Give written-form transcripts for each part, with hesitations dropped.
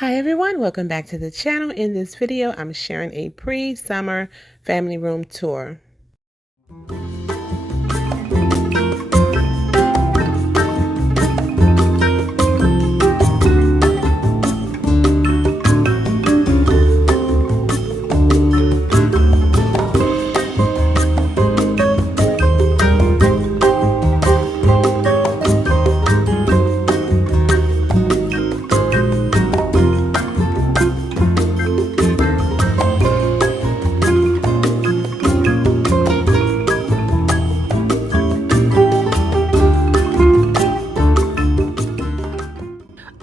Hi everyone, welcome back to the channel. In this video, I'm sharing a pre-summer family room tour.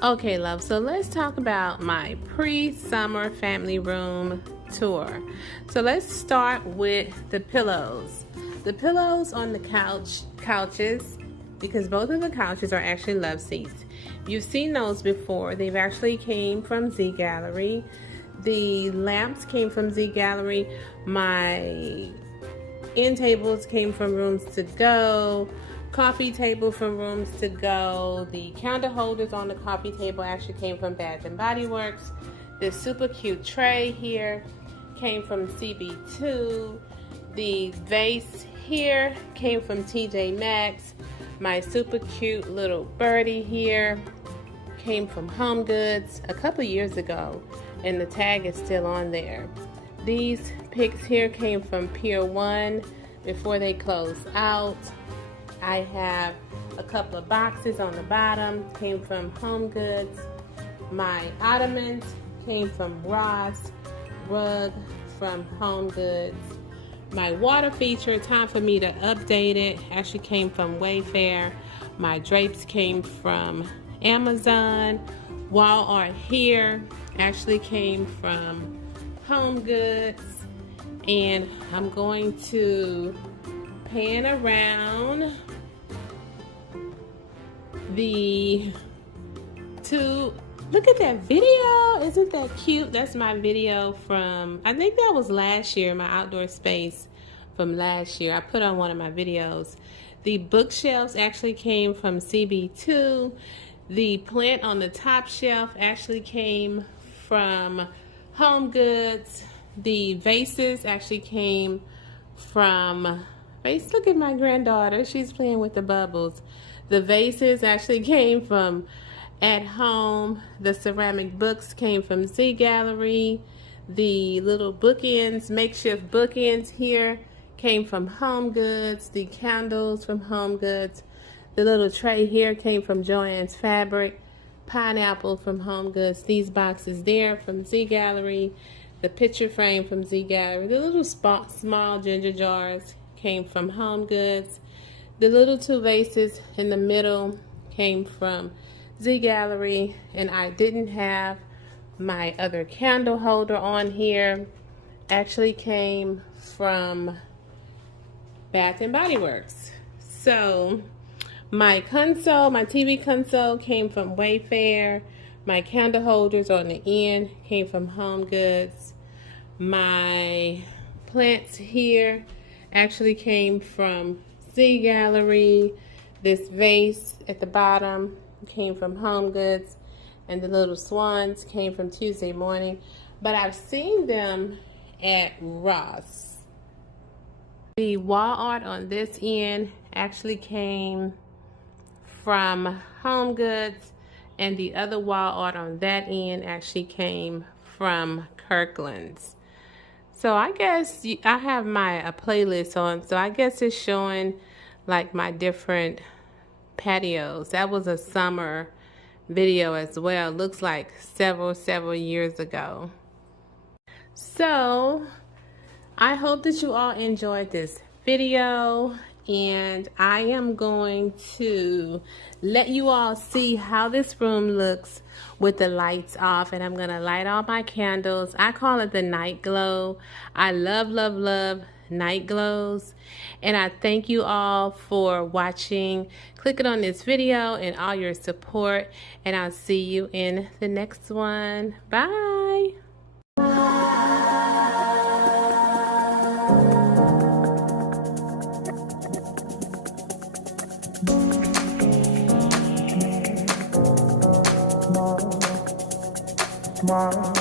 Okay, love, so let's talk about my pre-summer family room tour. So let's start with the pillows. The pillows on the couches, because both of the couches are actually love seats. You've seen those before. They've actually came from Z Gallery. The lamps came from Z Gallery. My end tables came from Rooms to Go. Coffee table from Rooms to Go. The candle holders on the coffee table actually came from Bath and Body Works. This super cute tray here came from CB2. The vase here came from TJ Maxx. My super cute little birdie here came from Home Goods a couple years ago, and the tag is still on there. These picks here came from Pier 1 before they closed out. I have a couple of boxes on the bottom, came from Home Goods. My ottomans came from Ross. Rug from Home Goods. My water feature, time for me to update it, actually came from Wayfair. My drapes came from Amazon. Wall art here actually came from Home Goods. And I'm going to pan around the two. Look at that video. Isn't that cute? That's my video from, I think that was last year, my outdoor space from last year. I put on one of my videos. The bookshelves actually came from CB2. The plant on the top shelf actually came from Home Goods. The vases actually came from, look at my granddaughter. She's playing with the bubbles. The vases actually came from At Home. The ceramic books came from Z Gallery. The little bookends, makeshift bookends here came from Home Goods. The candles from Home Goods. The little tray here came from Joann's Fabric. Pineapple from Home Goods. These boxes there from Z Gallery. The picture frame from Z Gallery. The little small ginger jars came from Home Goods. The little two vases in the middle came from Z Gallery, and I didn't have my other candle holder on here. Actually came from Bath and Body Works. So my console, my TV console came from Wayfair. My candle holders on the end came from Home Goods. My plants here actually came from Z Gallery. This vase at the bottom came from Home Goods, and the little swans came from Tuesday Morning, but I've seen them at Ross. The wall art on this end actually came from Home Goods, and the other wall art on that end actually came from Kirkland's. So I guess I have a playlist on, so I guess it's showing like my different patios. That was a summer video as well. Looks like several years ago. So I hope that you all enjoyed this video, and I am going to let you all see how this room looks with the lights off, and I'm gonna light all my candles. I call it the night glow. I love night glows, and I thank you all for watching, clicking on this video, and all your support, and I'll see you in the next one. Bye. Smile.